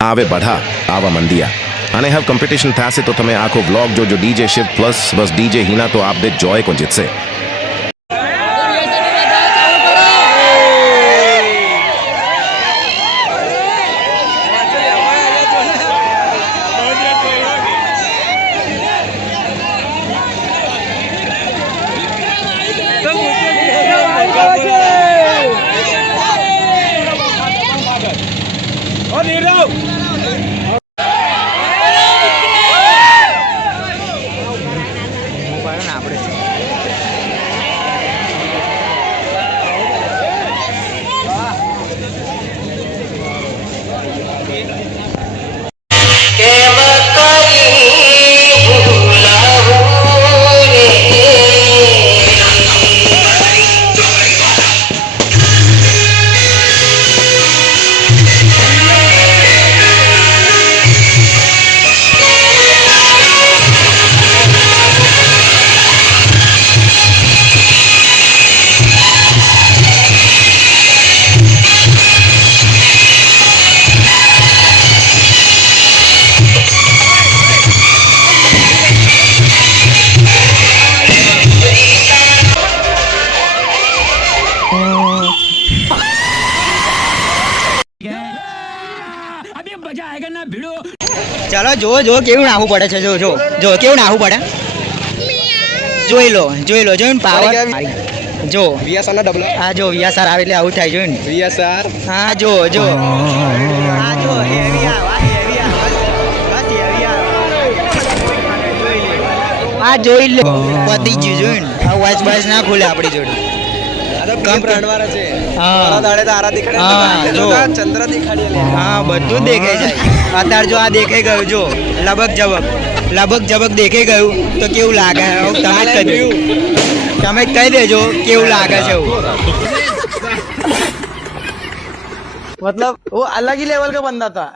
આવે બઢા આવા મંદિયા અને હવે કોમ્પિટિશન થશે તો તમે આખો વ્લોગ જોજો ડીજે શિવ પ્લસ બસ ડીજે હિના તો આપ બે જોય કો જીતશે ચાલો જો જો કેવું નાહવું પડે છે જો જો જો કેવું નાહવું પડે જોઈ લો જોઈને પાવર જો વીએસઆર ના ડબલ હા જો વીએસઆર આવે એટલે આવું થાય જોઈને વીએસઆર હા જો જો હા જો હેવી આ જોઈ લે પતી ગયું જોઈને આ વોચ બાઇસ ના ખોલે આપણી જોડે કમ પ્રાણવાર છે હા. મારા દાડે તારા દેખાડે હા, જો. ચંદ્ર દેખાડી લે હા બધું દેખાઈ જાય અત્યારે જો આ દેખાઈ ગયું જો લબક જબક દેખાઈ ગયું તો કેવું લાગે હવે તમે જ કહી દેજો કેવું લાગે છે એવું मतलब वो अलग ही लेवल का बंदा था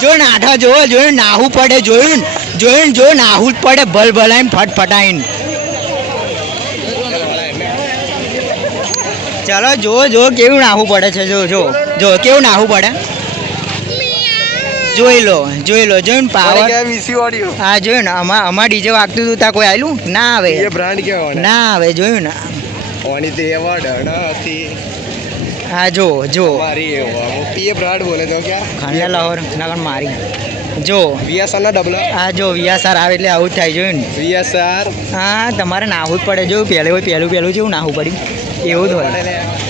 જો નાઠા જોયું નાહવું પડે જોયું જો નાહવું જ પડે ભલાઈને ફટફટાઈને ચાલો જો કેવું નાહવું પડે છે જો કેવું નાહવું પડે જોઈ લો જોઈને પાવર વીસી ઓડિયો હા જોયું ને અમાર ડીજે વાગતું હતું ત્યાં કોઈ આવેલું ના આવે એ બ્રાન્ડ કેવા ના આવે જોયું ને ઓની તે એવોર્ડ હતી હા જો મારી મોટી એ બ્રાન્ડ બોલે તો ક્યાં ખાંડા લાહોર ના મારી જો વીએસઆર ના ડબલ હા જો વીએસઆર આવે એટલે આવું જ થાય જોયું ને વીએસઆર હા તમારે નાહવું જ પડે જો પહેલું જેવું નાહવું પડ્યું એવું જ હોય